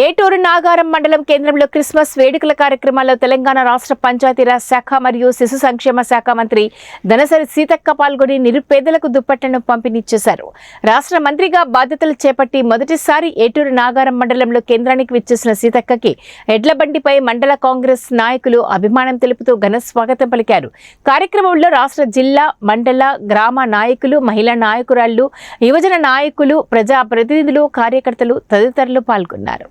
ఏటూరు నాగారం మండలం కేంద్రంలో క్రిస్మస్ వేడుకల కార్యక్రమాల్లో తెలంగాణ రాష్ట్ర పంచాయతీరాజ్ శాఖ మరియు శిశు సంక్షేమ శాఖ మంత్రి ధనసరి సీతక్క పాల్గొని నిరుపేదలకు దుప్పట్లను పంపిణీ చేశారు. రాష్ట్ర మంత్రిగా బాధ్యతలు చేపట్టి మొదటిసారి ఏటూరు నాగారం మండలంలో కేంద్రానికి విచ్చేసిన సీతక్కకి ఎడ్లబండిపై మండల కాంగ్రెస్ నాయకులు అభిమానం తెలుపుతూ ఘన స్వాగతం పలికారు. కార్యక్రమంలో రాష్ట్ర జిల్లా, మండల, గ్రామ నాయకులు, మహిళా నాయకురాళ్లు, యువజన నాయకులు, ప్రజా ప్రతినిధులు, కార్యకర్తలు తదితరులు పాల్గొన్నారు.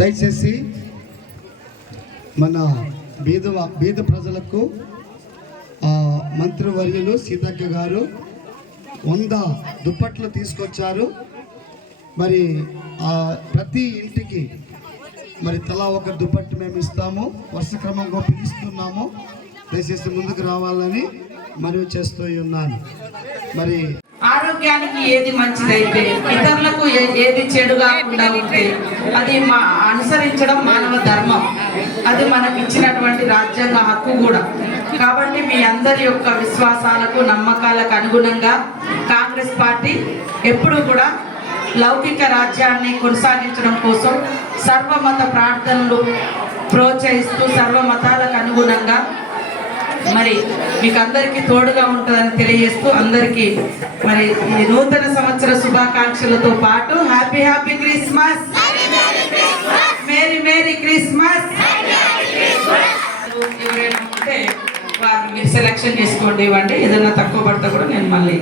దయచేసి మన బీద ప్రజలకు మంత్రివర్యులు సీతక్క గారు 100 దుప్పట్లు తీసుకొచ్చారు. మరి ప్రతి ఇంటికి మరి తలా ఒక దుప్పట్టు మేము ఇస్తాము. వరుస క్రమంగా పిలుస్తున్నాము. దయచేసి ముందుకు రావాలని మనవి చేస్తూ ఉన్నాను. మరి ఆరోగ్యానికి ఏది మంచిదైతే, ఇతరులకు ఏది చెడు కాకుండా ఉంటే అది అనుసరించడం మానవ ధర్మం. అది మనకి ఇచ్చినటువంటి రాజ్యాంగ హక్కు కూడా. కాబట్టి మీ అందరి యొక్క విశ్వాసాలకు, నమ్మకాలకు అనుగుణంగా కాంగ్రెస్ పార్టీ ఎప్పుడూ కూడా లౌకిక రాజ్యాన్ని కొనసాగించడం కోసం సర్వమత ప్రార్థనలు ప్రోత్సహిస్తూ సర్వమతాలకు అనుగుణంగా మరి మీకు అందరికీ తోడుగా ఉంటుందని తెలియజేస్తూ అందరికీ మరి ఈ నూతన సంవత్సర శుభాకాంక్షలతో పాటు హ్యాపీ క్రిస్మస్, మేరీ క్రిస్మస్. ఎవరైనా ఉంటే వారిని మీరు సెలెక్షన్ చేసుకోండి, ఇవ్వండి. ఏదైనా తక్కువ పడితే కూడా నేను మళ్ళీ